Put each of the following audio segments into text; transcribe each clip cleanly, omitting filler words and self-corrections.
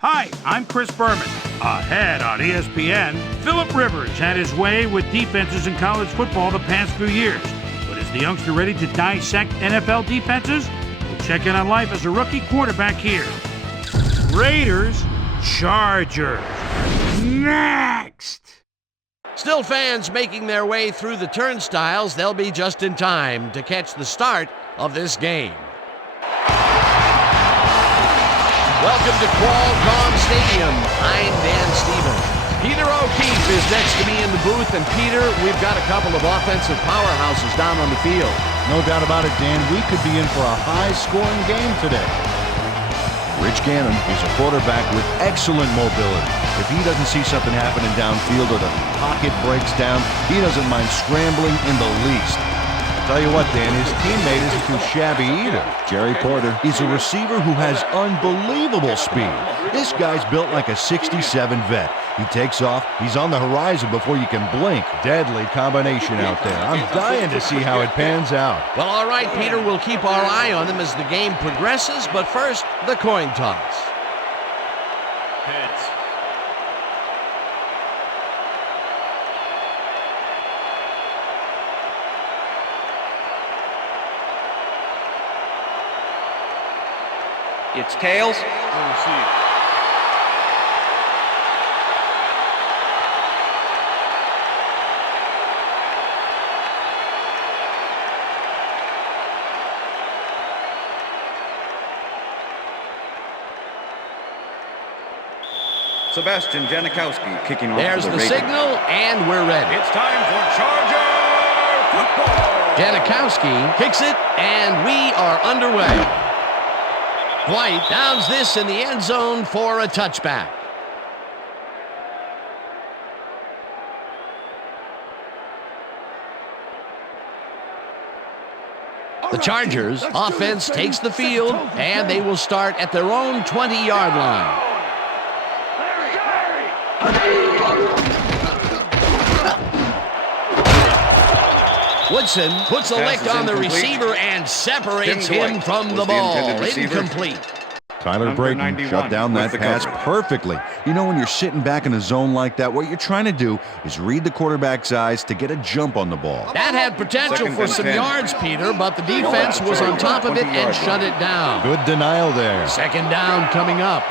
Hi, I'm Chris Berman. Ahead on ESPN, Phillip Rivers had his way with defenses in college football the past few years. But is the youngster ready to dissect NFL defenses? We'll check in on life as a rookie quarterback here. Raiders, Chargers. Next! Still fans making their way through the turnstiles. They'll be just in time to catch the start of this game. Welcome to Qualcomm Stadium. I'm Dan Stevens. Peter O'Keefe is next to me in the booth. And Peter, we've got a couple of offensive powerhouses down on the field. No doubt about it, Dan. We could be in for a high-scoring game today. Rich Gannon is a quarterback with excellent mobility. If he doesn't see something happening downfield or the pocket breaks down, he doesn't mind scrambling in the least. Tell you what, Dan, his teammate isn't too shabby either. Jerry Porter is a receiver who has unbelievable speed. This guy's built like a '67 vet. He takes off, he's on the horizon before you can blink. Deadly combination out there. I'm dying to see how it pans out. Well, all right, Peter, we'll keep our eye on him as the game progresses, but first, the coin toss. Heads. It's tails. Sebastian Janikowski kicking off. There's the signal, and we're ready. It's time for Charger football. Janikowski kicks it, and we are underway. White downs this in the end zone for a touchback. The Chargers offense takes the field, and they will start at their own 20-yard line. Woodson puts a lick on the receiver and separates him from the ball. Incomplete. Tyler Brayton shut down that pass perfectly. You know, when you're sitting back in a zone like that, what you're trying to do is read the quarterback's eyes to get a jump on the ball. That had potential for some yards, Peter, but the defense was on top of it and shut it down. Good denial there. Second down coming up.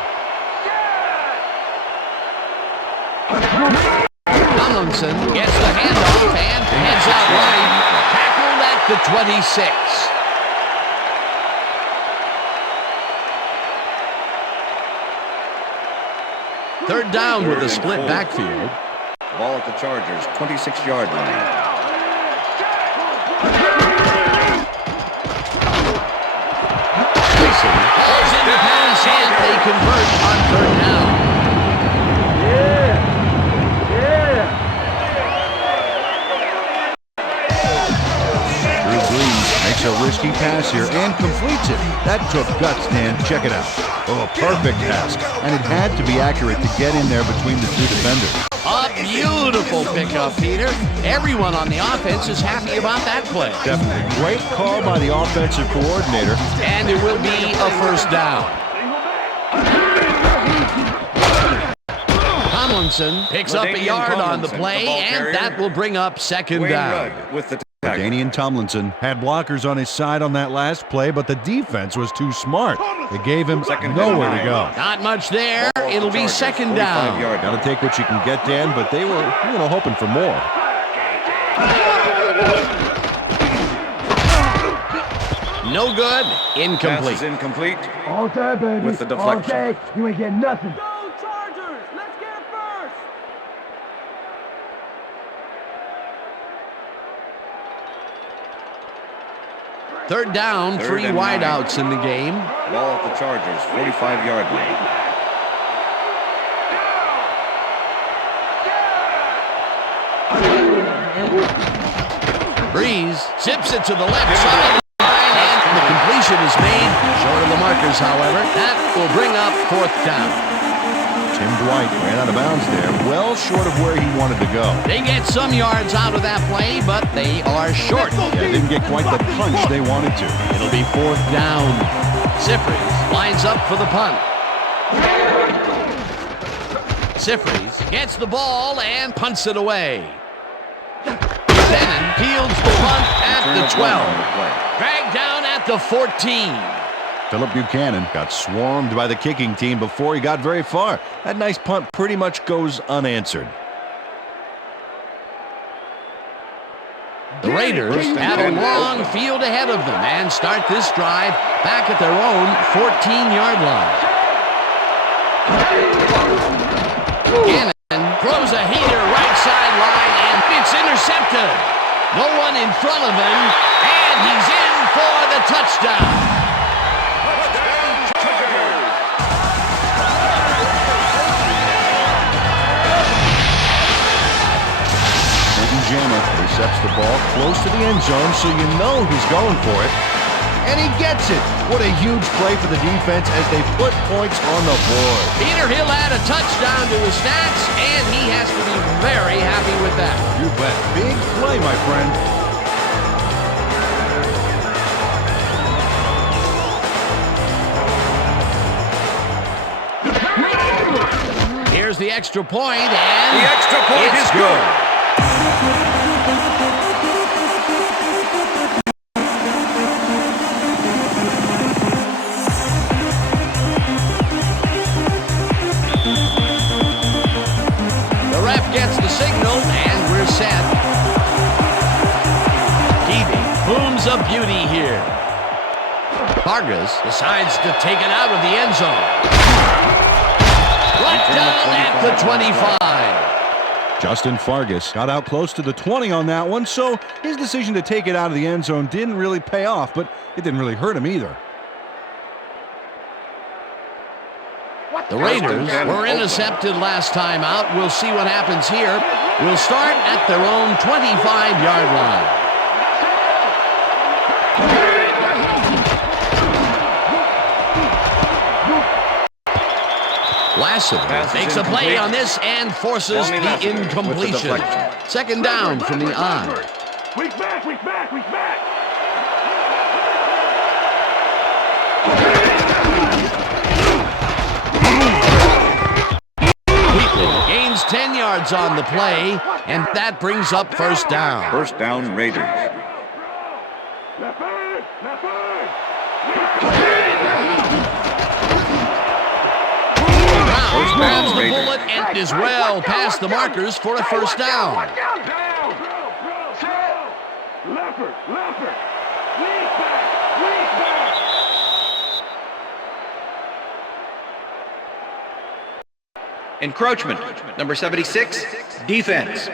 Tomlinson gets the handoff and heads out right. Tackled at the 26. Third down with a split backfield. Ball at the Chargers, 26-yard line. Mason falls in the pass and they convert on third down. Makes a risky pass here and completes it. That took guts, Dan. Check it out. Oh, perfect pass. And it had to be accurate to get in there between the two defenders. A beautiful pickup, Peter. Everyone on the offense is happy about that play. Definitely. Great call by the offensive coordinator. And it will be a first down. Tomlinson picks up a yard on the play, and that will bring up second down. Danian Tomlinson had blockers on his side on that last play, but the defense was too smart. It gave him nowhere to go. Not much there. It'll be second down. Got to take what you can get, Dan, but they were, hoping for more. No good. Incomplete. Pass is incomplete. All time, baby. With the deflection. All day. You ain't getting nothing. Go Chargers! Let's get first! Third down, three wideouts in the game. Ball at the Chargers, 45-yard line. Breeze zips it to the left side. And the completion is made. Short of the markers, however. That will bring up fourth down. Tim Dwight ran out of bounds there, well short of where he wanted to go. They get some yards out of that play, but they are short. Yeah, didn't get quite the punch they wanted to. It'll be fourth down. Zippers lines up for the punt. Sifries gets the ball and punts it away. Bannon fields the punt at the 12. Dragged down at the 14. Philip Buchanan got swarmed by the kicking team before he got very far. That nice punt pretty much goes unanswered. The Raiders have a long field ahead of them and start this drive back at their own 14-yard line. Gannon throws a heater right sideline, and it's intercepted. No one in front of him, and he's in for the touchdown. Jammer recepts the ball close to the end zone, so you know he's going for it. And he gets it. What a huge play for the defense as they put points on the board. Peter, he'll add a touchdown to his stats, and he has to be very happy with that. You bet. Big play, my friend. Here's the extra point, and The extra point is good. The ref gets the signal, and we're set. Keating booms a beauty here. Vargas decides to take it out of the end zone. Right down at the 25. Justin Fargas got out close to the 20 on that one, so his decision to take it out of the end zone didn't really pay off, but it didn't really hurt him either. The Raiders were intercepted last time out. We'll see what happens here. We'll start at their own 25-yard line. Lassiter makes a play on this and forces the incompletion. Second down from the I. Weak back, weak back, weak back. Wheatley gains 10 yards on the play, and that brings up first down. First down, Raiders. Left bird, left bird. Brown grabs the bullet and is well past the markers for a first down. Down. Set. Leopard, leopard. Weak back, weak back. Encroachment, number 76, defense.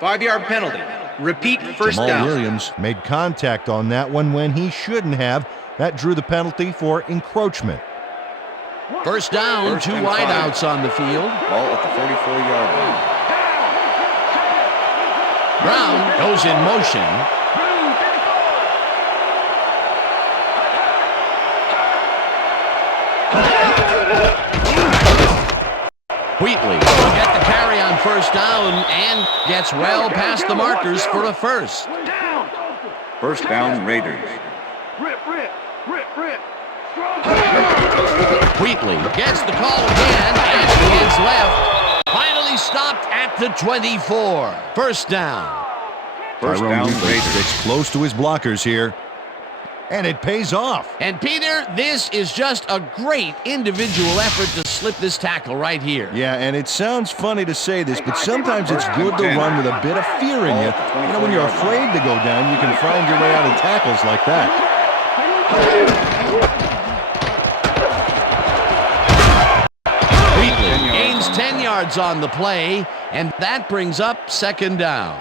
5-yard penalty. Repeat first Jamal down. Williams made contact on that one when he shouldn't have. That drew the penalty for encroachment. First down, First two and wideouts on the field. Ball at the 44-yard line. Brown goes in motion. Wheatley will get the carry on first down and gets well past the markers for a first. First down, Raiders. Rip. Wheatley gets the call again and hands left. Finally stopped at the 24. First down. First down, Raiders. Sticks close to his blockers here. And it pays off. And Peter, this is just a great individual effort to slip this tackle right here. Yeah, and it sounds funny to say this, but sometimes it's good to run with a bit of fear in you. You know, when you're afraid to go down, you can find your way out of tackles like that. Wheatley gains 10 yards on the play, and that brings up second down.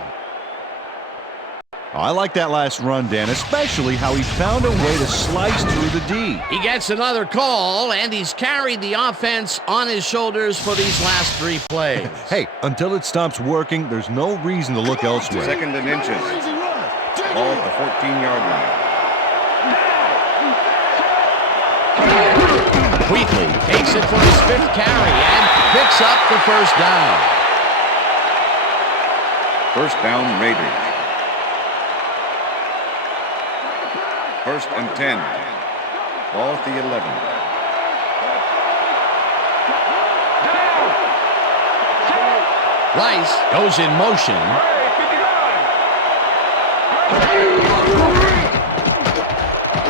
I like that last run, Dan, especially how he found a way to slice through the D. He gets another call, and he's carried the offense on his shoulders for these last three plays. Hey, until it stops working, there's no reason to look elsewhere. Second and inches. Ball at the 14-yard line. Wheatley takes it for his fifth carry and picks up the first down. First down, Raiders. First and 10. Ball at the 11. Rice goes in motion.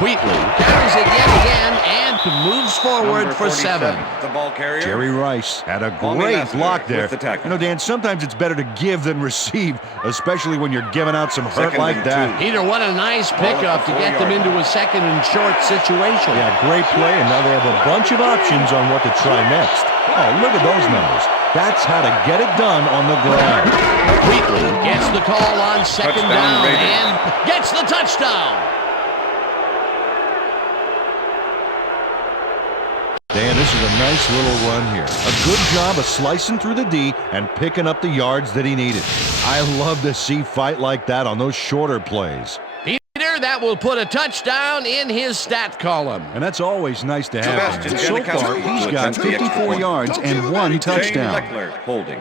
Wheatley carries it yet again and moves forward for 7. The ball carrier. Jerry Rice had a Only great Lassiter block there. with the tackle. You know, Dan, sometimes it's better to give than receive, especially when you're giving out some hurt Second like and that. 2. Peter, what a nice pickup to get them into a second and short situation. Yeah, great play, and now they have a bunch of options on what to try next. Oh, look at those numbers. That's how to get it done on the ground. Wheatley gets the call on second Touchdown, down Raiders. and gets the touchdown. Dan, this is a nice little run here. A good job of slicing through the D and picking up the yards that he needed. I love to see fight like that on those shorter plays. Peter, that will put a touchdown in his stat column. And that's always nice to have. Sebastian So far, Janikowski he's to got attempt the extra 54 point. yards and 1 touchdown. Shane Leckler holding.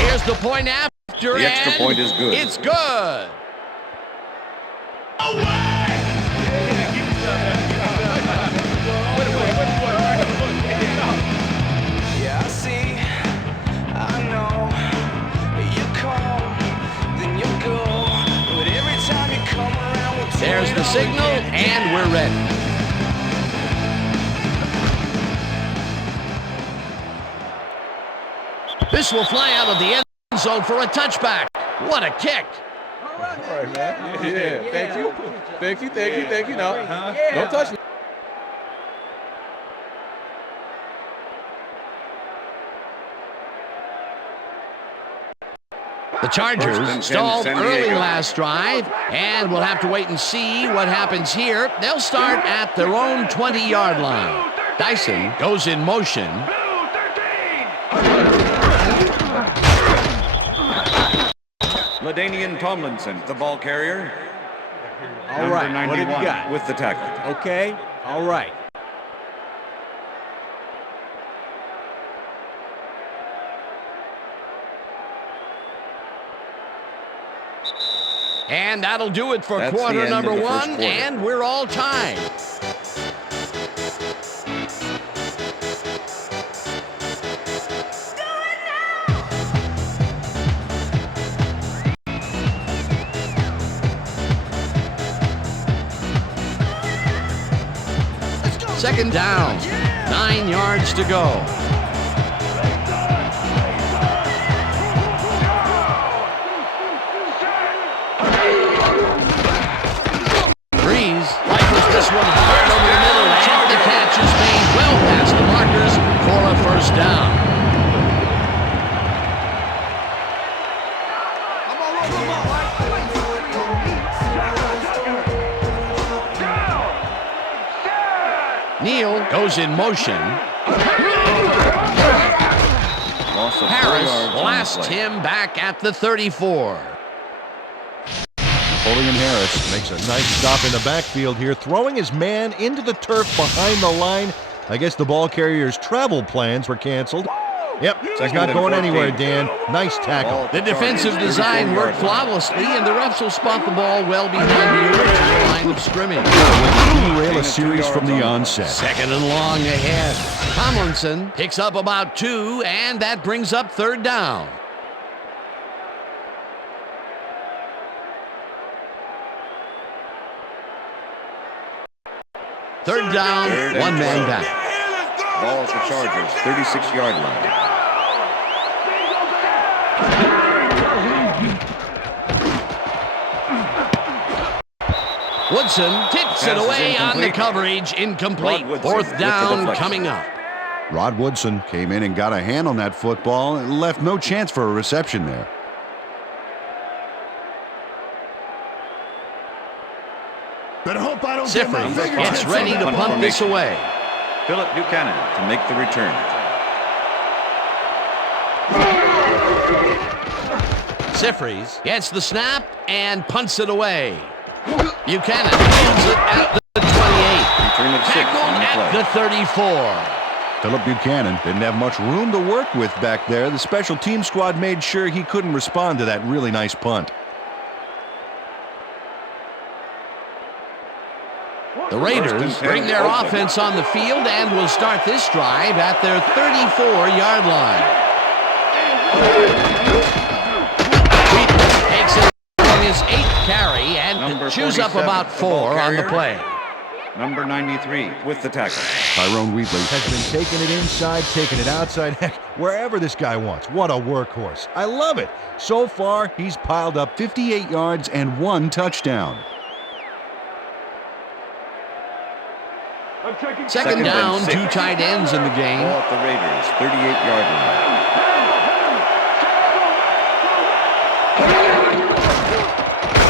Here's the point after, The extra and point is good. It's good. Yeah, I see, I know, you come, then you go, but every time you come around, we'll There's the signal, and we're ready. This will fly out of the end zone for a touchback. What a kick. All right, man. Yeah, thank you. Thank you, thank you, thank you. No, don't touch me. The Chargers 1st and 10, stalled San early Diego. last drive, and we'll have to wait and see what happens here. They'll start at their own 20-yard line. Dyson goes in motion. LaDainian Tomlinson, the ball carrier. All right, Number what have you 91 got? with the tackle. Okay, all right. And that'll do it for That's the quarter end of number the first 1, quarter. and we're all tied. Second down, 9 yards to go. Breeze rifles this one hard over the middle, and the catch is made well past the markers for a first down. Neal goes in motion. Loss of 4 Harris yards on the blasts play. him back at the 34. Julian Harris makes a nice stop in the backfield here, throwing his man into the turf behind the line. I guess the ball carrier's travel plans were canceled. Yep, he's Second not and going 14. anyway, Dan. Nice tackle. Ball at The defensive Chargers, design 34 worked yard line. flawlessly, and the refs will spot the ball well behind the original line of scrimmage. Derail a series from the onset. Second and long ahead. Tomlinson picks up about 2, and that brings up third down. Third down, Third and 1 man 12. back. Ball at the Chargers, 36-yard line. Woodson tips it Pass is away on the incomplete. coverage. Incomplete. Rod Woodson Fourth with the down deflection. coming up. Rod Woodson came in and got a hand on that football and left no chance for a reception there. Siffrey gets ready to punt this away. Philip Buchanan to make the return. Siffrys gets the snap and punts it away. Buchanan holds it at the 28. Return of 6 Tackled on the at play. the 34. Philip Buchanan didn't have much room to work with back there. The special team squad made sure he couldn't respond to that really nice punt. The Raiders bring their offense on the field and will start this drive at their 34-yard line. Wheaton takes it on his 8th carry and chews up about 4 on the play. Number 93 with the tackle. Tyrone Wheatley has been taking it inside, taking it outside, heck, wherever this guy wants. What a workhorse. I love it. So far, he's piled up 58 yards and 1 touchdown. Second down, 2 tight ends in the game. Ball at the Raiders, 38-yard line.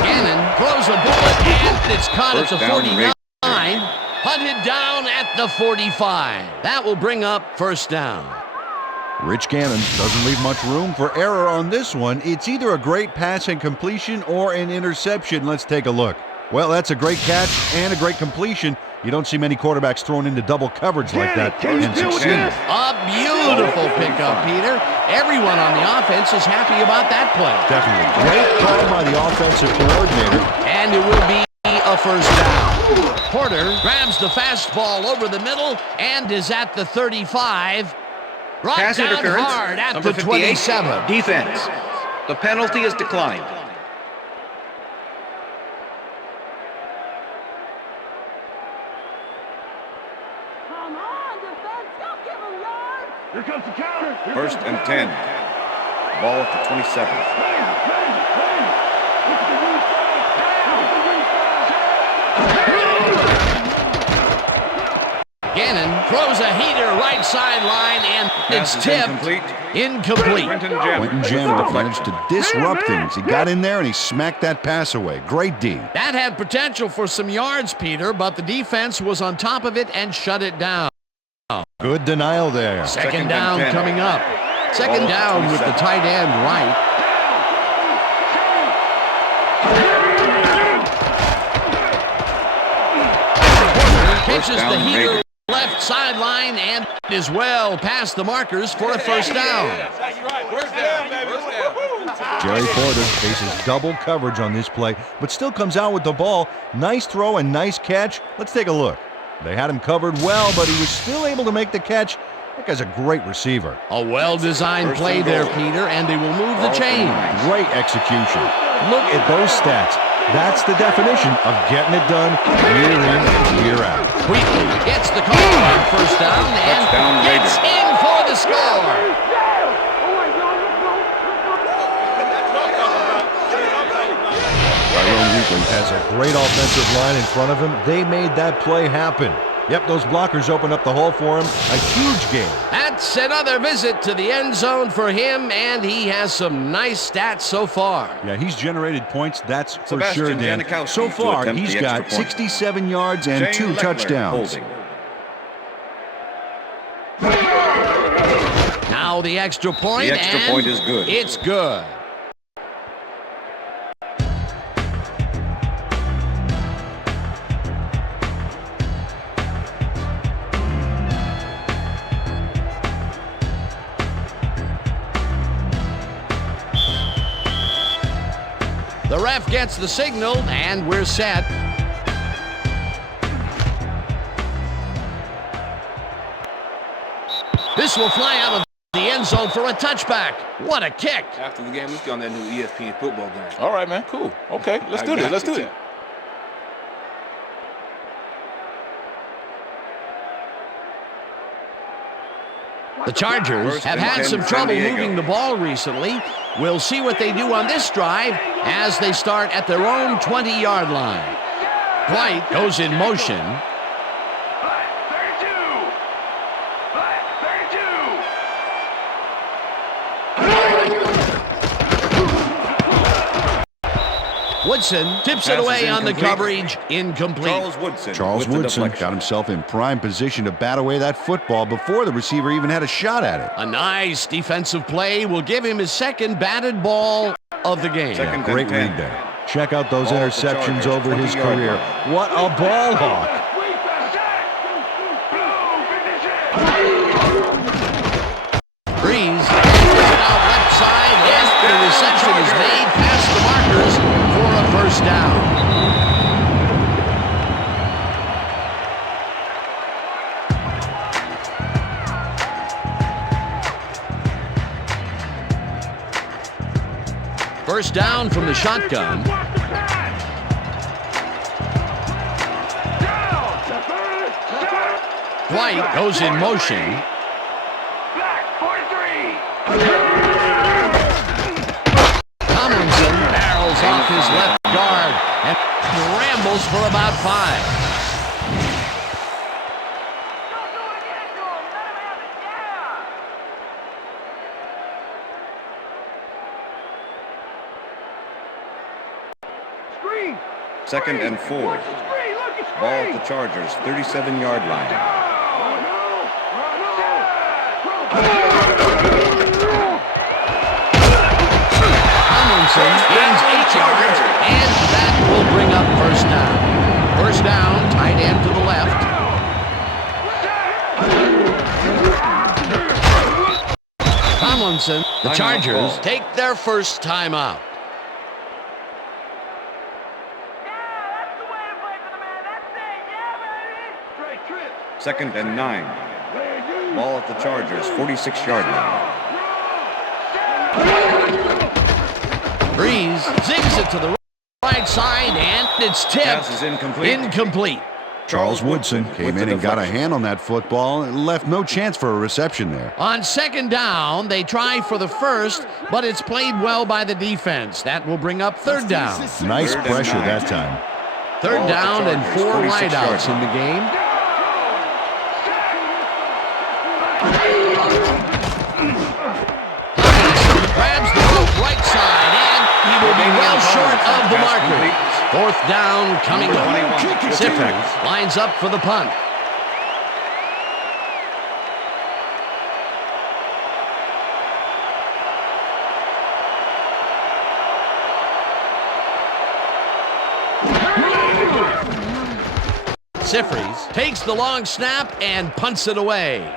Gannon throws a bullet and it's caught at the First down, 49. Hunted down at the 45. That will bring up first down. Rich Gannon doesn't leave much room for error on this one. It's either a great pass and completion or an interception. Let's take a look. Well, that's a great catch and a great completion. You don't see many quarterbacks thrown into double coverage like that and succeed. A beautiful pickup, Peter. Everyone on the offense is happy about that play. Definitely. Great call by the offensive coordinator. And it will be a first down. Porter grabs the fastball over the middle and is at the 35. Brought Pass down interference. hard at Number the 58. 27. Defense. The penalty is declined. Come on, defense. Don't give him yards. Here comes the counter. First and 10. Ball at the 27. Gannon throws a heater right sideline and it's Pass is tipped. Incomplete. Quentin Jammer managed to disrupt things. He got in there and he smacked that pass away. Great D. That had potential for some yards, Peter, but the defense was on top of it and shut it down. Good denial there. Second down coming up. Second down with the tight end right. Pitches the heater left sideline and is well past the markers for a first down. Jerry Porter faces double coverage on this play, but still comes out with the ball. Nice throw and nice catch. Let's take a look. They had him covered well, but he was still able to make the catch. That guy's a great receiver. A well-designed play there, Peter, and they will move the chains. Great execution. Look at those stats. That's the definition of getting it done year in and year out. Wheatley gets the call on first down and Touchdown, gets Raiders. in for the score. Tyrone Wheatley has a great offensive line in front of him. They made that play happen. Yep, those blockers opened up the hole for him. A huge game. That's another visit to the end zone for him, and he has some nice stats so far. Yeah, he's generated points, that's for Sebastian sure, Dan. Janikowski So to far, attempt he's the got extra point. 67 yards and Shane 2 Leckler touchdowns. holding. Now the extra point, The extra and point is good. It's good. The ref gets the signal, and we're set. This will fly out of the end zone for a touchback. What a kick. After the game, let's get on that new ESPN football game. All right, man. Cool. Okay, let's do this. Let's do it. The Chargers have had some trouble moving the ball recently. We'll see what they do on this drive as they start at their own 20-yard line. White goes in motion. 32. Woodson tips it away on the coverage. Incomplete. Charles Woodson got himself in prime position to bat away that football before the receiver even had a shot at it. A nice defensive play will give him his second batted ball of the game. Yeah, great read there. Check out those interceptions over his career. What a ball hawk. Breeze pushes it out left side, and the reception is made past the markers for a first down. First down from the shotgun. White goes in motion. Tomlinson barrels off his left guard and rambles for about 5. Second and 4. Ball at the Chargers' 37-yard line. Tomlinson gains 8 yards, and that will bring up first down. First down, tight end to the left. Tomlinson, the Chargers take their first timeout. Second and 9. Ball at the Chargers' 46-yard line. Breeze zigs it to the right side, and it's tipped. Pass is incomplete. Charles Woodson came in and got a hand on that football and left no chance for a reception there. On second down, they try for the first, but it's played well by the defense. That will bring up third down. Nice pressure that time. Third down and 4 wideouts in the game. Grabs the rope right side, and he will be well short of the marker. Fourth down coming up. Zippers lines up for the punt. Ziffries takes the long snap and punts it away.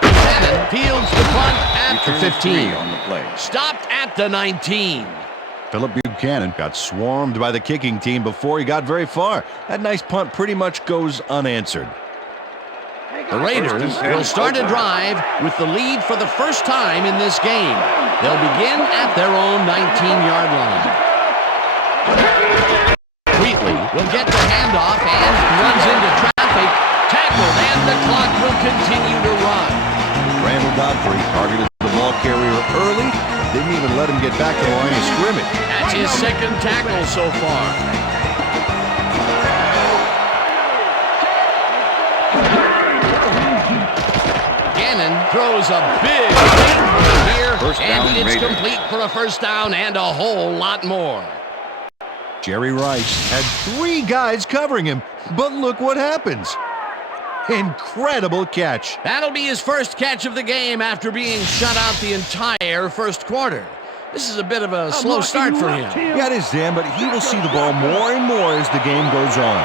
Cannon fields the punt at the 15. On the play. Stopped at the 19. Philip Buchanan got swarmed by the kicking team before he got very far. That nice punt pretty much goes unanswered. The Raiders will start a drive with the lead for the first time in this game. They'll begin at their own 19-yard line. Wheatley will get the handoff and runs into traffic. Tackled, and the clock will continue to run. Randall Godfrey targeted the ball carrier early. Didn't even let him get back to the line of scrimmage. That's his second tackle so far. Gannon throws a big lead here, and it's complete for a first down and a whole lot more. Jerry Rice had 3 guys covering him, but look what happens. Incredible catch. That'll be his first catch of the game after being shut out the entire first quarter. This is a bit of a slow start for him. Yeah, it is, Dan, but he will see the ball more and more as the game goes on.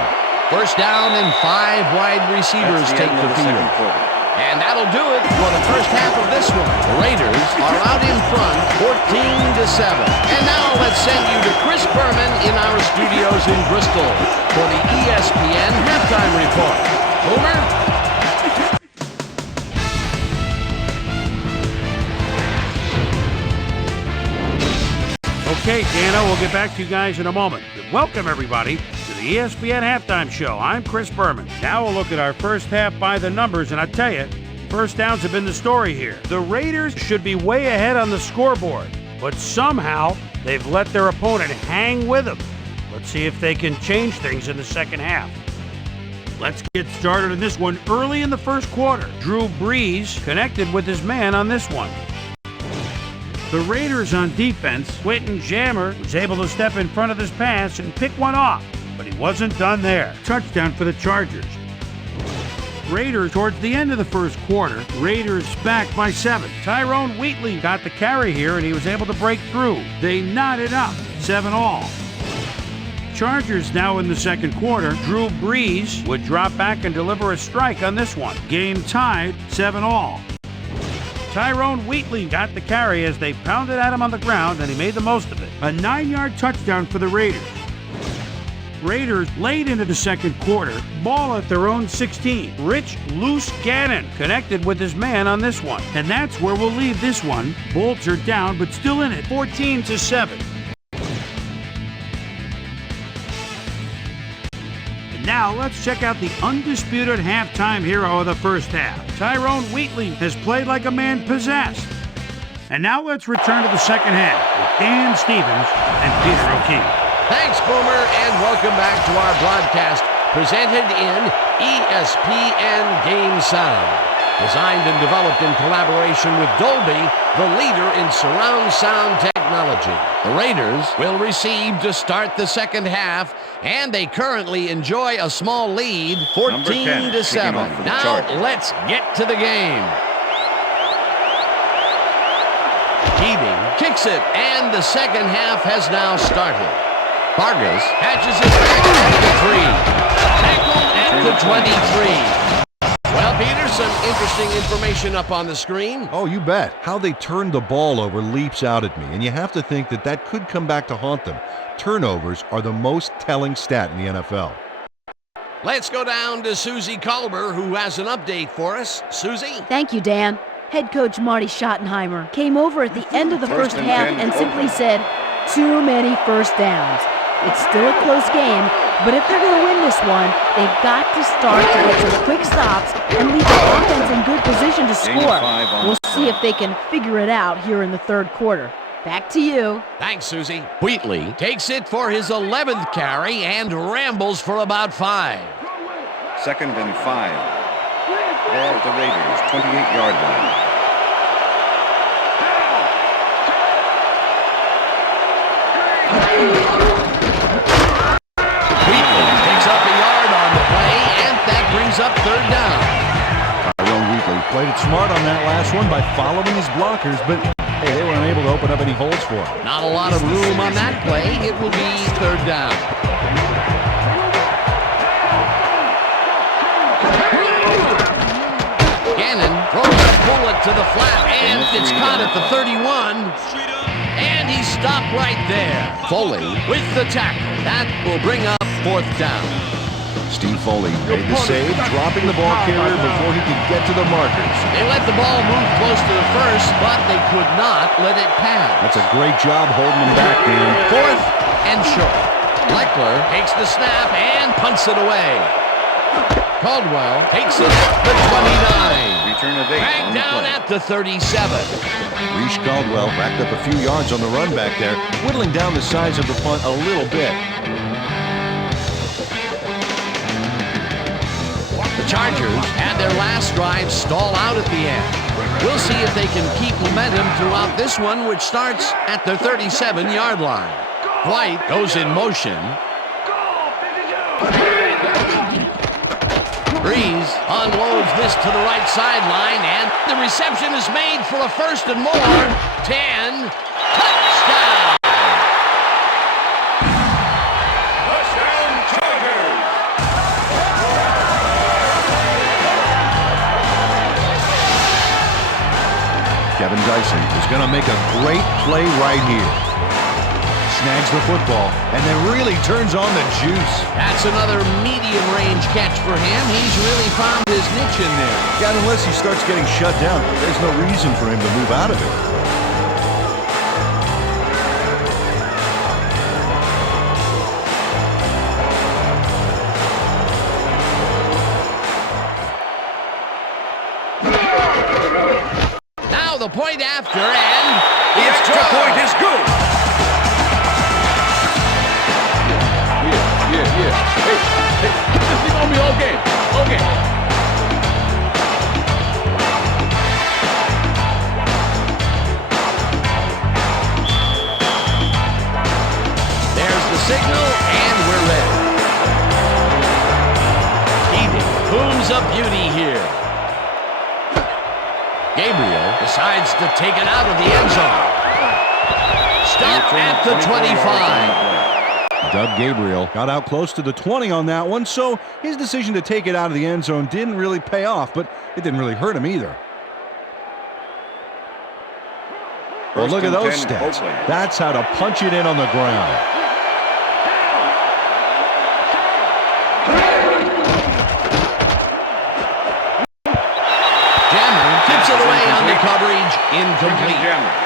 First down and 5 wide receivers take the field. And that'll do it for the first half of this one. The Raiders are out in front, 14-7. And now let's send you to Chris Berman in our studios in Bristol for the ESPN Halftime Report. Boomer? Okay, Dano, we'll get back to you guys in a moment. Welcome, everybody, to the ESPN Halftime Show. I'm Chris Berman. Now we'll look at our first half by the numbers, and I tell you, first downs have been the story here. The Raiders should be way ahead on the scoreboard, but somehow they've let their opponent hang with them. Let's see if they can change things in the second half. Let's get started in this one early in the first quarter. Drew Brees connected with his man on this one. The Raiders on defense, Quentin Jammer was able to step in front of this pass and pick one off, but he wasn't done there. Touchdown for the Chargers. Raiders towards the end of the first quarter, Raiders back by 7. Tyrone Wheatley got the carry here and he was able to break through. They knotted up, 7-all. Chargers now in the second quarter. Drew Brees would drop back and deliver a strike on this one. Game tied, 7-all. Tyrone Wheatley got the carry as they pounded at him on the ground, and he made the most of it. A 9-yard touchdown for the Raiders. Raiders late into the second quarter, ball at their own 16. Rich Loose Gannon connected with his man on this one. And that's where we'll leave this one. Bolts are down, but still in it, 14-7. And now let's check out the undisputed halftime hero of the first half. Tyrone Wheatley has played like a man possessed. And now let's return to the second half with Dan Stevens and Peter O'Keefe. Thanks, Boomer, and welcome back to our broadcast presented in ESPN Game Sound. Designed and developed in collaboration with Dolby, the leader in surround sound technology. The Raiders will receive to start the second half, and they currently enjoy a small lead, 14-7. Now let's get to the game. Keating kicks it, and the second half has now started. Vargas catches it back at the 3. Tackled at the 23. Well, Peter, some interesting information up on the screen. Oh, you bet. How they turned the ball over leaps out at me, and you have to think that that could come back to haunt them. Turnovers are the most telling stat in the NFL. Let's go down to Susie Colber, who has an update for us. Susie? Thank you, Dan. Head coach Marty Schottenheimer came over at the end of the first half and simply said, "Too many first downs." It's still a close game, but if they're going to win this one, they've got to start to get some quick stops and leave the offense in good position to score. We'll see if they can figure it out here in the third quarter. Back to you. Thanks, Susie. Wheatley takes it for his 11th carry and rambles for about 5. 2nd and 5. Ball at the Raiders, 28-yard line. Wheatley picks up a yard on the play, and that brings up 3rd down. Tyrone Wheatley played it smart on that last one by following his blockers, but hey, they weren't able to open up any holes for him. Not a lot of room on that play. It will be 3rd down. Gannon throws a bullet to the flat, and it's caught at the 31. And he's stopped right there. Foley with the tackle. That will bring up 4th down. Steve Foley made the save, dropping the ball carrier before he could get to the markers. They let the ball move close to the first, but they could not let it pass. That's a great job holding him back, Dan. 4th and short. Leckler takes the snap and punts it away. Caldwell takes it at the 29. Return of 8. Back down at the 37. Reese Caldwell racked up a few yards on the run back there, whittling down the size of the punt a little bit. The Chargers had their last drive stall out at the end. We'll see if they can keep momentum throughout this one, which starts at their 37-yard line. White goes in motion. Breeze unloads this to the right sideline, and the reception is made for a 1st and more. 10. Touchdown! Touchdown, Chargers! Kevin Dyson is going to make a great play right here. Snags the football and then really turns on the juice. That's another medium-range catch for him. He's really found his niche in there. Yeah, unless he starts getting shut down, there's no reason for him to move out of it. Now the point after, and The extra point is good. Yeah. Hey, put this thing on me all game. Okay. there's the signal, and we're ready. Keating booms up beauty here. Gabriel decides to take it out of the end zone. Stop at the 25. Doug Gabriel got out close to the 20 on that one, so his decision to take it out of the end zone didn't really pay off, but it didn't really hurt him either. Well, look at those stats. That's how to punch it in on the ground. Jammer tips it away on the coverage. Incomplete.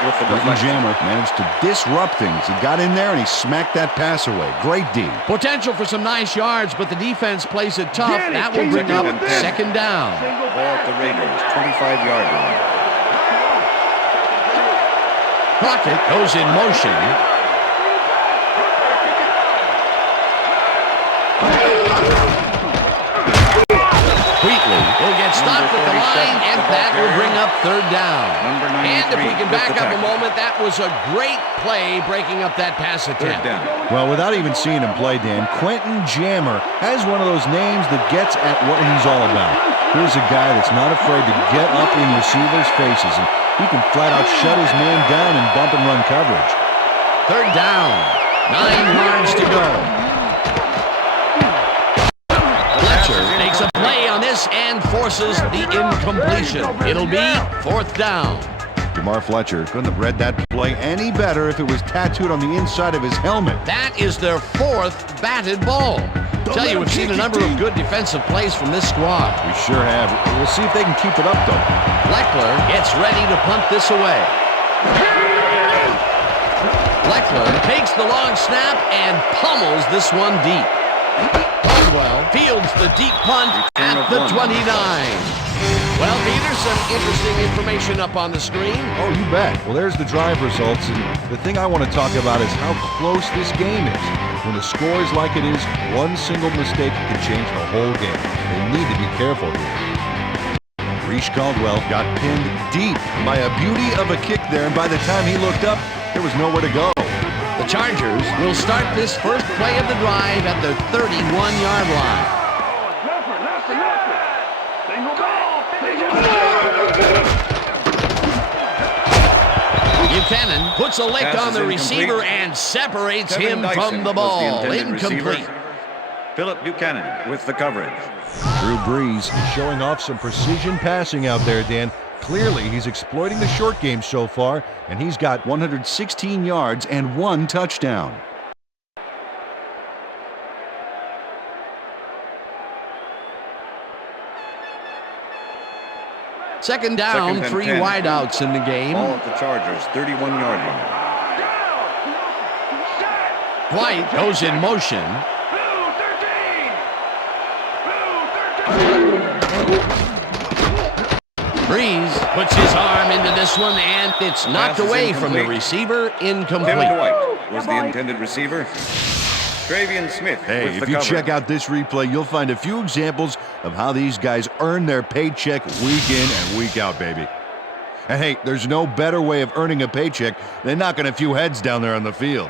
With the Quentin deflection. Jammer managed to disrupt things. He got in there and he smacked that pass away. Great D. Potential for some nice yards, but the defense plays it tough. That will bring up second down. Ball at the Raiders, 25-yard line. Crockett goes in motion. Wheatley will get stopped at the line, and that will bring up third down. And if we can back up a moment, that was a great play breaking up that pass attempt. Well, without even seeing him play, Dan, Quentin Jammer has one of those names that gets at what he's all about. Here's a guy that's not afraid to get up in receivers' faces, and he can flat out shut his man down and bump and run coverage. Third down, 9 yards to go. Fletcher makes a play on this and forces the incompletion. It'll be fourth down. Jamar Fletcher couldn't have read that play any better if it was tattooed on the inside of his helmet. That is their fourth batted ball. Tell you, we've seen a number of good defensive plays from this squad. We sure have. We'll see if they can keep it up, though. Leckler gets ready to punt this away. Leckler takes the long snap and pummels this one deep. Caldwell fields the deep punt at the 29. Well, Peter, some interesting information up on the screen. Oh, you bet. Well, there's the drive results, and the thing I want to talk about is how close this game is. When the score is like it is, one single mistake can change the whole game. They need to be careful here. Reese Caldwell got pinned deep by a beauty of a kick there, and by the time he looked up, there was nowhere to go. The Chargers will start this first play of the drive at the 31-yard line. Buchanan puts a lick on the receiver and separates him from the ball. Incomplete. Philip Buchanan with the coverage. Drew Brees is showing off some precision passing out there, Dan. Clearly, he's exploiting the short game so far, and he's got 116 yards and 1 touchdown. Second down, 3 wideouts in the game. Ball at the Chargers, 31-yard line. White goes in motion. Breeze puts his arm into this one, and it's knocked away from the receiver. Incomplete. Kevin White was the intended receiver. Travian Smith Hey, with if the you coverage. check out this replay, you'll find a few examples of how these guys earn their paycheck week in and week out, baby. And hey, there's no better way of earning a paycheck than knocking a few heads down there on the field.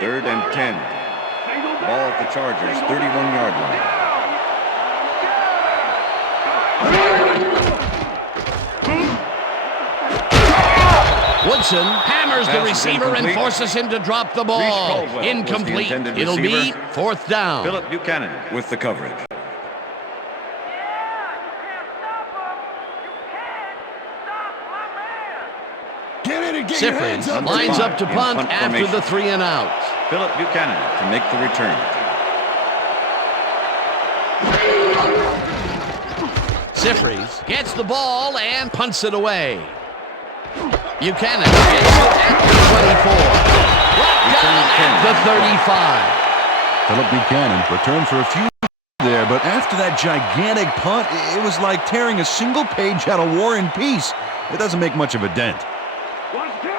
3rd and 10. Ball at the Chargers, 31-yard line. Woodson hammers the Pass is receiver and incomplete. forces him to drop the ball. Reese Caldwell was the Incomplete. intended It'll be receiver. fourth down. Philip Buchanan with the coverage. Sifrin lines up to punt after the 3 and out. Philip Buchanan to make the return. Sifris gets the ball and punts it away. Buchanan gets it at the 24. Brought down at the 35. Philip Buchanan returned for a few there, but after that gigantic punt, it was like tearing a single page out of War and Peace. It doesn't make much of a dent.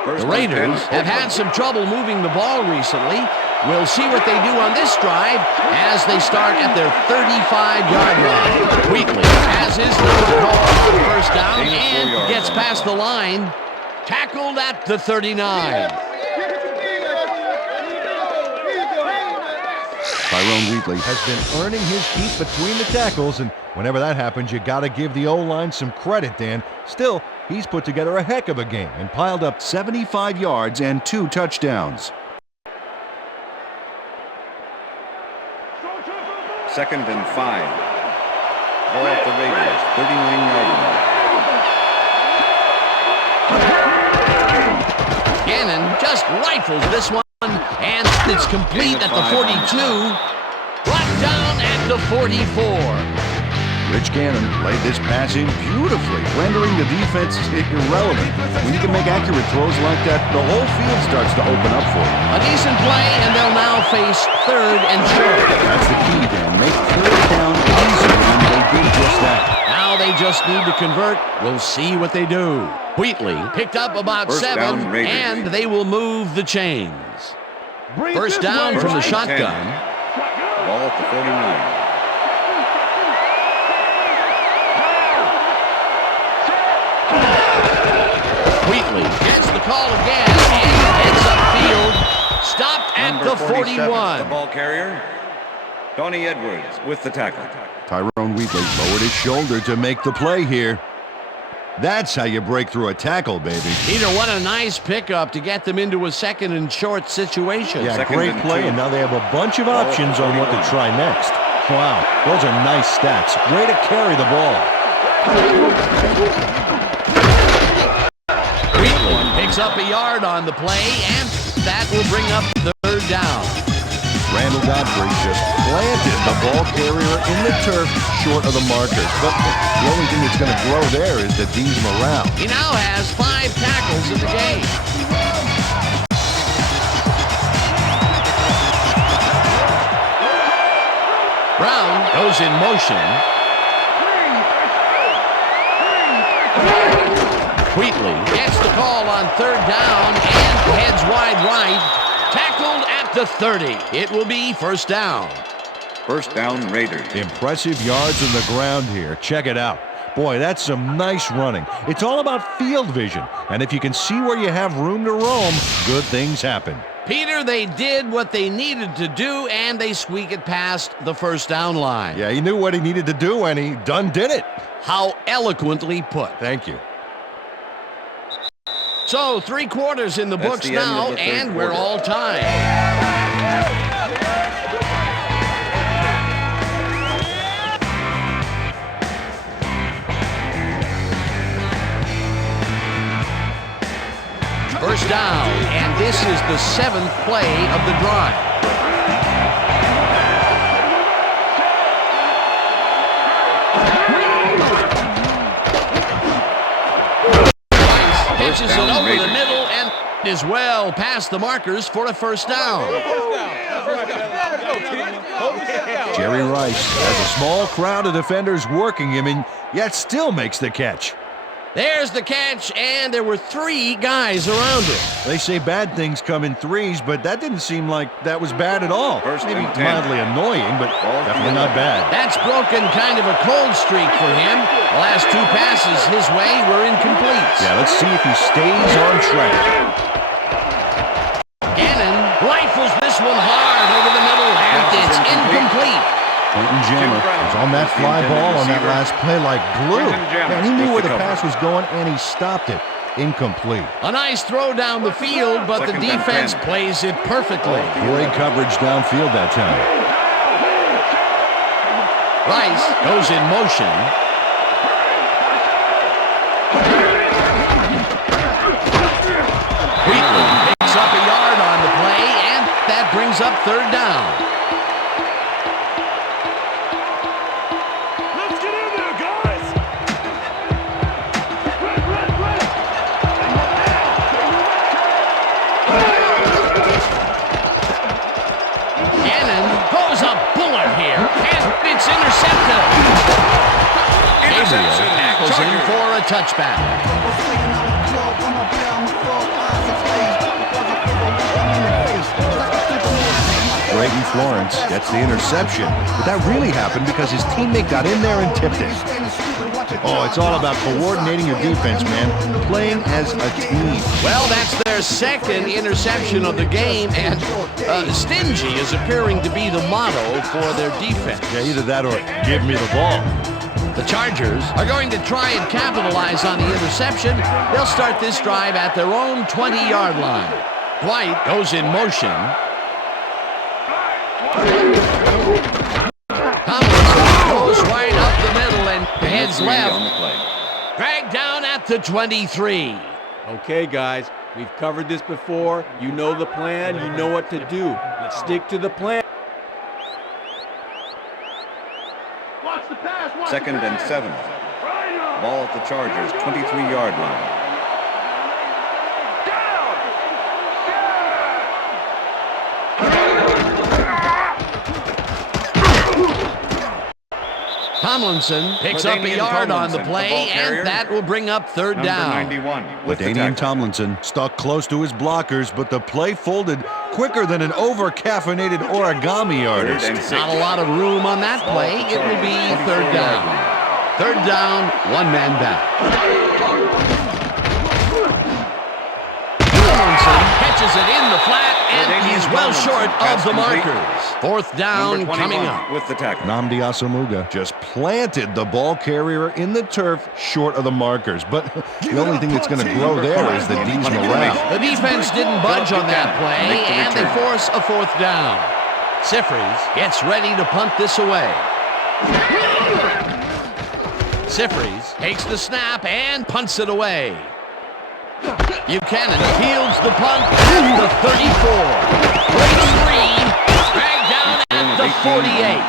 The Raiders have had some trouble moving the ball recently. We'll see what they do on this drive as they start at their 35-yard line. Wheatley has his little call on first down and gets past the line. Tackled at the 39. Tyrone Wheatley has been earning his keep between the tackles, and whenever that happens, you got to give the O-line some credit, Dan. Still, he's put together a heck of a game and piled up 75 yards and 2 touchdowns. 2nd and 5. Ball at the Raiders, 39-yard line. Gannon just rifles this one, and it's complete at the 42. Brought down at the 44. Rich Gannon played this pass in beautifully, rendering the defense irrelevant. When you can make accurate throws like that, the whole field starts to open up for you. A decent play, and they'll now face third and short. That's the key, Dan. Make third down easy, and they did just that. Now they just need to convert. We'll see what they do. Wheatley picked up about First 7, down, Raiders. and they will move the chains. First down from the shotgun. Ball at the 49. Wheatley gets the call again and heads upfield. Stopped at Number the 47, 41. the ball carrier, Donnie Edwards with the tackle. Tyrone Wheatley lowered his shoulder to make the play here. That's how you break through a tackle, baby. Peter, what a nice pickup to get them into a second and short situation. Yeah, Second great and play, 2. and now they have a bunch of options on what to try next. Wow, those are nice stats. Way to carry the ball. Wheatley picks up a yard on the play, and that will bring up third down. Randall Godfrey just planted the ball carrier in the turf short of the markers. But the only thing that's going to grow there is the D's morale. He now has 5 tackles in the game. Brown goes in motion. Wheatley gets the call on third down and heads wide right. Tackled at the 30. It will be first down. First down, Raiders. Impressive yards on the ground here. Check it out. Boy, that's some nice running. It's all about field vision. And if you can see where you have room to roam, good things happen. Peter, they did what they needed to do, and they squeak it past the first down line. Yeah, he knew what he needed to do, and he done did it. How eloquently put. Thank you. So, 3 quarters in the That's books the end now, of the third and we're quarter. all tied. First down, and this is the 7th play of the drive. Pitches it over the middle and is well past the markers for a first down. Jerry Rice has a small crowd of defenders working him, and yet still makes the catch. There's the catch, and there were 3 guys around him. They say bad things come in threes, but that didn't seem like that was bad at all. First Maybe and 10. mildly annoying, but definitely not bad. That's broken kind of a cold streak for him. The last 2 passes his way were incomplete. Yeah, let's see if he stays on track. Gannon rifles this one hard over the middle, and it's incomplete. Quentin Jammer was on that fly ball on that last play like glue. And he knew where the pass was going, and he stopped it. Incomplete. A nice throw down the field, but the defense plays it perfectly. Great coverage downfield that time. Rice goes in motion. Wheatley picks up a yard on the play, and that brings up third down. It's intercepted. Gabriel tackles him for a touchback. Brayton Florence gets the interception, but that really happened because his teammate got in there and tipped it. Oh, it's all about coordinating your defense, man. Playing as a team. Well, that's their 2nd interception of the game, and stingy is appearing to be the motto for their defense. Yeah, either that or give me the ball. The Chargers are going to try and capitalize on the interception. They'll start this drive at their own 20-yard line. White goes in motion. Goes right up the middle and heads left. Dragged down at the 23. Okay, guys, we've covered this before. You know the plan. You know what to do. Let's stick to the plan. Watch the pass. 2nd and 7. Ball at the Chargers' 23-yard line. Tomlinson picks up a yard on the play, and that will bring up third down. 91 with the LaDainian tackle. Tomlinson stuck close to his blockers, but the play folded quicker than an over-caffeinated origami artist. Not a lot of room on that play. It will be third down. Third down, one man back. Tomlinson catches it in the flat, and he's well short of the markers. Fourth down coming up. With the tackle. Nnamdi Asomugha just planted the ball carrier in the turf short of the markers. But the only thing that's going to grow there is the D's morale. The defense didn't budge on that play, and they force a fourth down. Siffrys gets ready to punt this away. Siffrys takes the snap and punts it away. Buchanan fields the punt at the 34. Breaks free, dragged down at the 48.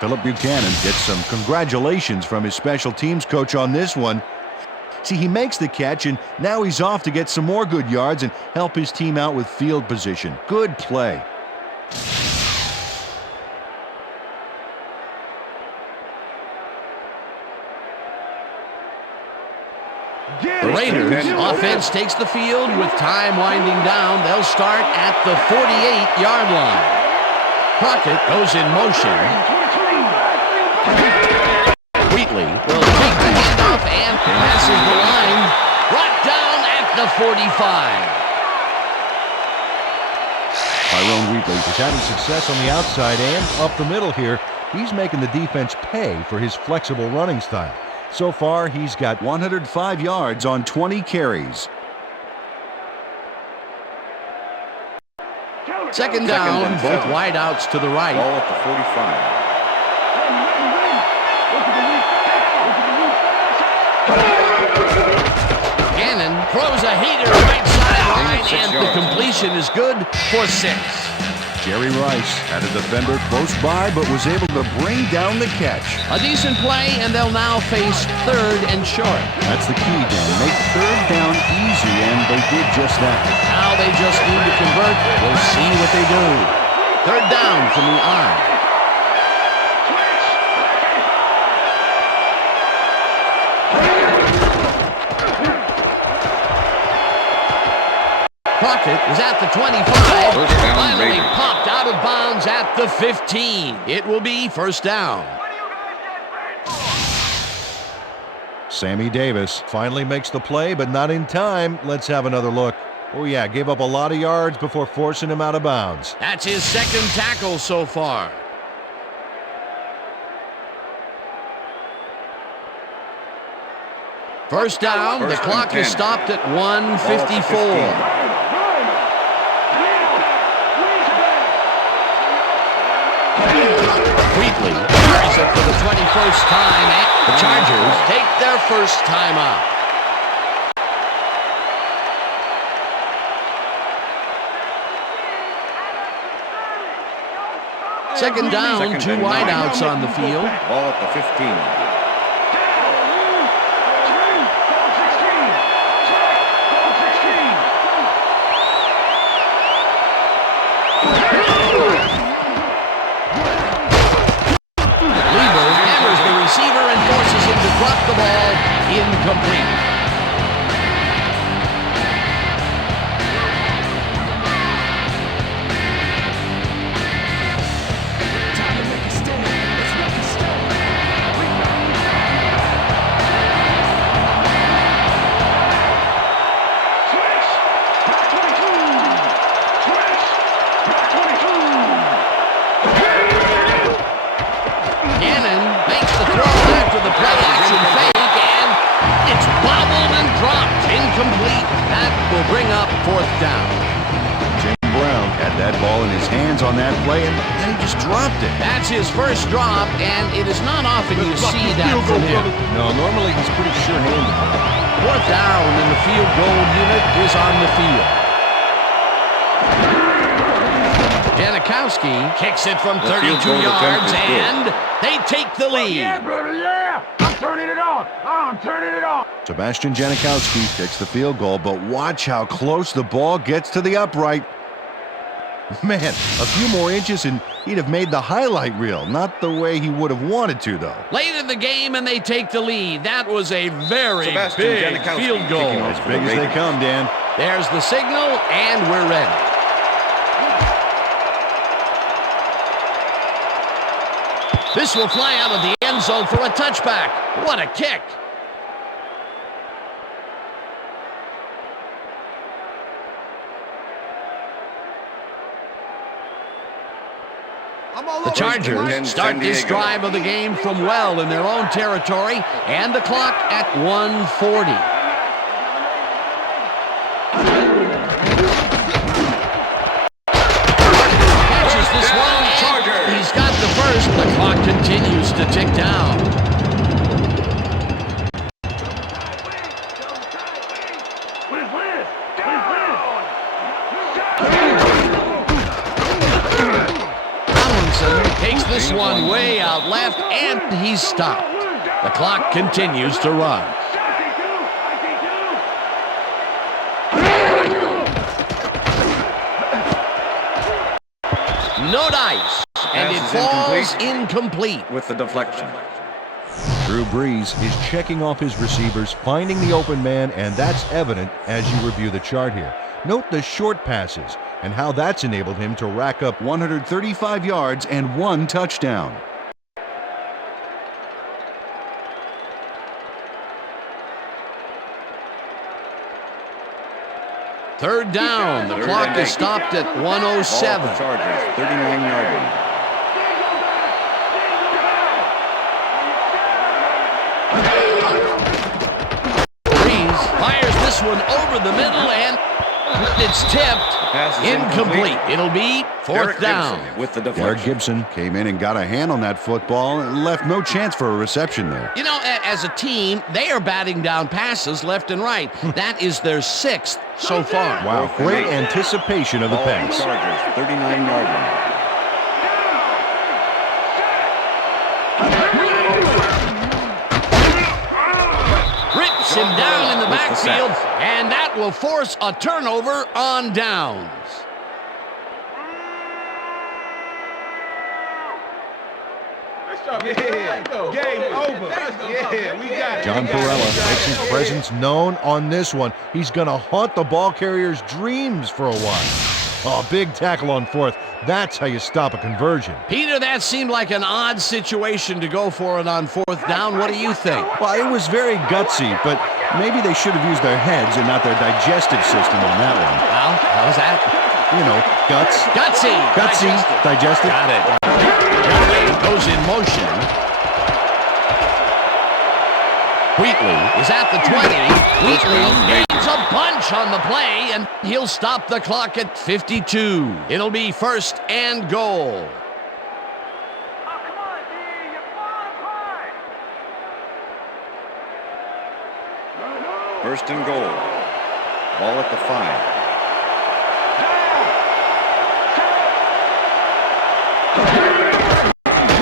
Philip Buchanan gets some congratulations from his special teams coach on this one. See, he makes the catch, and now he's off to get some more good yards and help his team out with field position. Good play. The Raiders offense takes the field with time winding down. They'll start at the 48-yard line. Crockett goes in motion. Wheatley will take the handoff and passes the line. Brought down at the 45. Tyrone Wheatley is having success on the outside and up the middle here. He's making the defense pay for his flexible running style. So far, he's got 105 yards on 20 carries. Second down, both wideouts to the right. Ball at the 45. Gannon throws a heater right sideline, and the completion is good for 6. Jerry Rice had a defender close by, but was able to bring down the catch. A decent play, and they'll now face third and short. That's the key, Dan. Make third down easy, and they did just that. Now they just need to convert. We'll see what they do. Third down from the I. Crockett is at the 25. Finally popped out of bounds at the 15. It will be first down. Sammy Davis finally makes the play, but not in time. Let's have another look. Oh, yeah, gave up a lot of yards before forcing him out of bounds. That's his second tackle so far. First down, the clock is stopped at 1:54. Wheatley carries it for the 21st time. The Chargers take their first time out. Second down, two wideouts on the field. Ball at the 15. Drop the ball, incomplete. Gannon makes the throw after the play-action fake, and it's bobbled and dropped. Incomplete. That will bring up fourth down. James Brown had that ball in his hands on that play, and then he just dropped it. That's his first drop, and it is not often you see that from him. No, normally he's pretty sure-handed. Fourth down, and the field goal unit is on the field. Janikowski kicks it from The 32 field goal attempt yards, is good. and they take the lead. Yeah, brother, yeah! I'm turning it on! I'm turning it on! Sebastian Janikowski kicks the field goal, but watch how close the ball gets to the upright. Man, a few more inches and he'd have made the highlight reel. Not the way he would have wanted to, though. Late in the game, and they take the lead. That was a very Sebastian big Janikowski field goal. kicking off As for big the as they Raiders. come, Dan. There's the signal, and we're ready. This will fly out of the end zone for a touchback. What a kick. The Chargers start this drive of the game from well in their own territory, and the clock at 1:40. Catches this one, and he's got the first. The clock continues to tick down. Takes this one way out left, and he's stopped. The clock continues to run. No dice, and it falls incomplete. With the deflection. Drew Brees is checking off his receivers, finding the open man, and that's evident as you review the chart here. Note the short passes and how that's enabled him to rack up 135 yards and 1 touchdown. Third down. The clock is stopped at 1:07. Ball Chargers, 39-yard line. Brees fires this one over the middle, and it's tipped. Incomplete. It'll be fourth down. With the Derek deflection. Gibson came in and got a hand on that football and left no chance for a reception there. You know, as a team, they are batting down passes left and right. That is their 6th so far. Wow, great anticipation of the Ball pass. Chargers, 39-yard line. Rips him down in the backfield, and that will force a turnover on downs. Game over. Yeah, we got it. John Perella makes his presence known on this one. He's going to haunt the ball carrier's dreams for a while. Oh, big tackle on fourth. That's how you stop a conversion. Peter, that seemed like an odd situation to go for it on fourth down. What do you think? Well, it was very gutsy, but maybe they should have used their heads and not their digestive system on that one. Well, how was that? You know, guts. Gutsy. Gutsy. Digestive. Got it. Goes in motion. Wheatley is at the 20. Wheatley gains a bunch on the play, and he'll stop the clock at 52. It'll be first and goal. First and goal. Ball at the 5.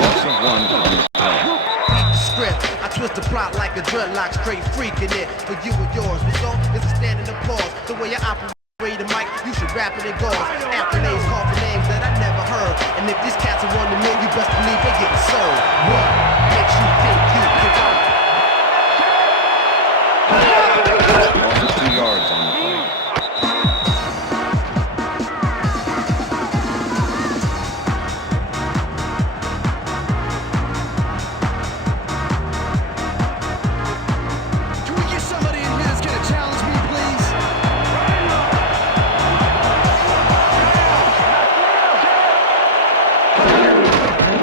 Loss of 1 on the play. Script. I twist the plot like a dreadlock, straight freaking it for you and yours. Result is a standing applause. The way I operate the mic, you should rap it and go. After names, call for names that I never heard. And if these cats are on the mill, you best believe they getting served. What makes you think you can run? Loss of 2 yards on the play. Can we get somebody in here that's gonna challenge me, please?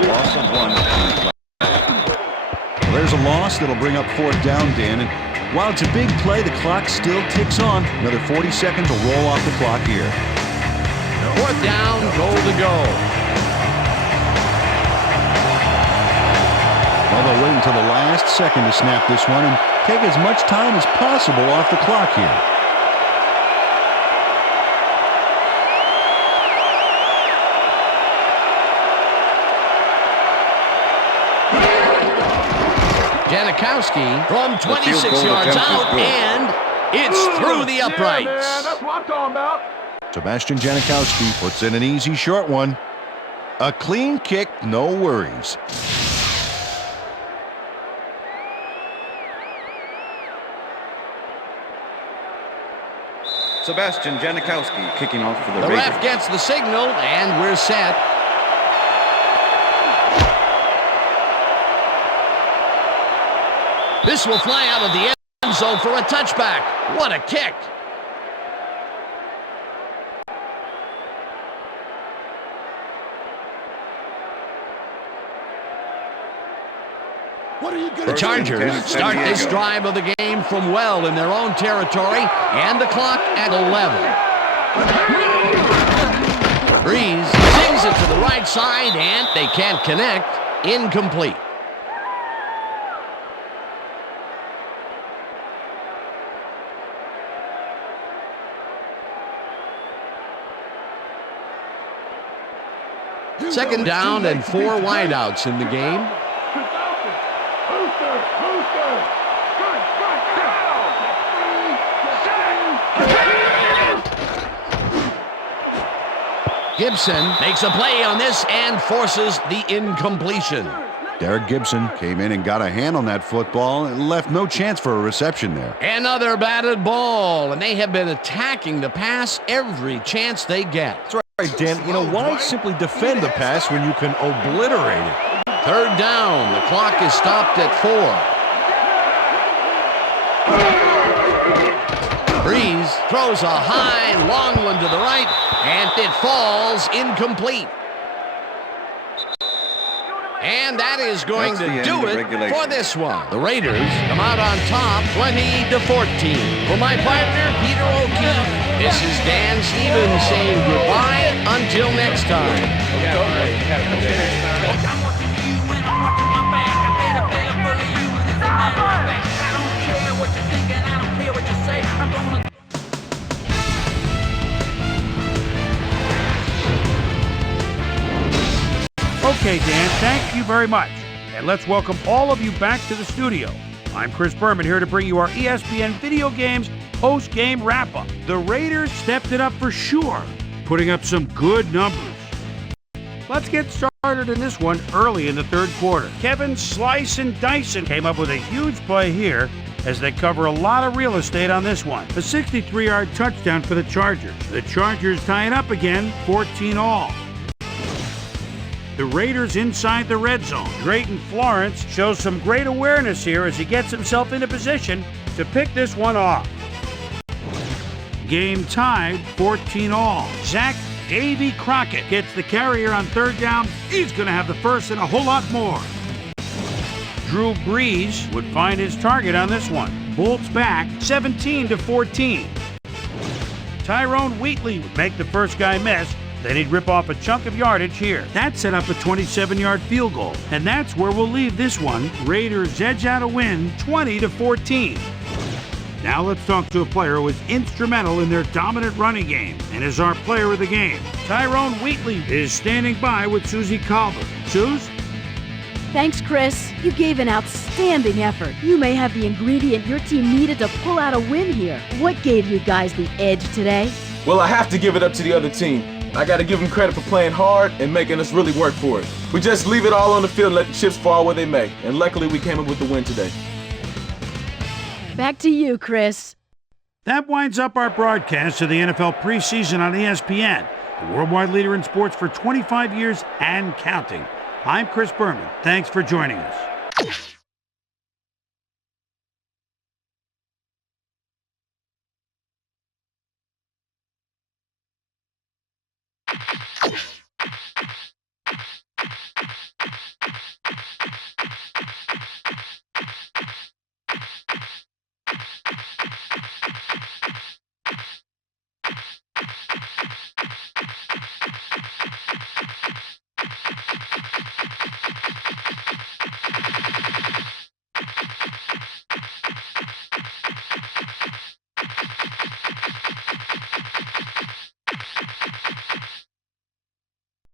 Loss of 1 on the play. Well, there's a loss that'll bring up fourth down, Dan. And while it's a big play, the clock still ticks on. Another 40 seconds will roll off the clock here. Fourth down, goal to go. Well, they'll wait until the last second to snap this one and take as much time as possible off the clock here. Janikowski from 26 yards out, and it's through the uprights. Yeah, man, that's what I'm talking about. Sebastian Janikowski puts in an easy short one. A clean kick, no worries. Sebastian Janikowski kicking off for the The Raiders. ref gets the signal, and we're set. This will fly out of the end zone for a touchback. What a kick. The Chargers start this drive of the game from well in their own territory, and the clock at 11. Breeze sings it to the right side, and they can't connect. Incomplete. Second down and 4 wideouts in the game. Gibson makes a play on this and forces the incompletion. Derek Gibson came in and got a hand on that football and left no chance for a reception there. Another batted ball, and they have been attacking the pass every chance they get. That's right, Dan. You know, why simply defend the pass when you can obliterate it? Third down. The clock is stopped at 4. Breeze throws a high, long one to the right, and it falls incomplete. And that is going to do it for this one. The Raiders come out on top 20-14. For my partner, Peter O'Keefe, this is Dan Stevens saying goodbye until next time. Okay, Dan, thank you very much. And let's welcome all of you back to the studio. I'm Chris Berman here to bring you our ESPN Video Games post-game wrap-up. The Raiders stepped it up for sure, putting up some good numbers. Let's get started in this one early in the third quarter. Kevin Slice and Dyson came up with a huge play here as they cover a lot of real estate on this one. A 63-yard touchdown for the Chargers. The Chargers tie it up again, 14-all. The Raiders inside the red zone. Drayton Florence shows some great awareness here as he gets himself into position to pick this one off. Game tied, 14-all. Zach Davy Crockett gets the carrier on third down. He's going to have the first and a whole lot more. Drew Brees would find his target on this one. Bolts back, 17-14. Tyrone Wheatley would make the first guy miss. Then he'd rip off a chunk of yardage here. That set up a 27-yard field goal. And that's where we'll leave this one. Raiders edge out a win, 20-14. Now let's talk to a player who was instrumental in their dominant running game and is our player of the game. Tyrone Wheatley is standing by with Susie Calvert. Suze? Thanks, Chris. You gave an outstanding effort. You may have the ingredient your team needed to pull out a win here. What gave you guys the edge today? Well, I have to give it up to the other team. I got to give them credit for playing hard and making us really work for it. We just leave it all on the field and let the chips fall where they may. And luckily, we came up with the win today. Back to you, Chris. That winds up our broadcast of the NFL preseason on ESPN, the worldwide leader in sports for 25 years and counting. I'm Chris Berman. Thanks for joining us.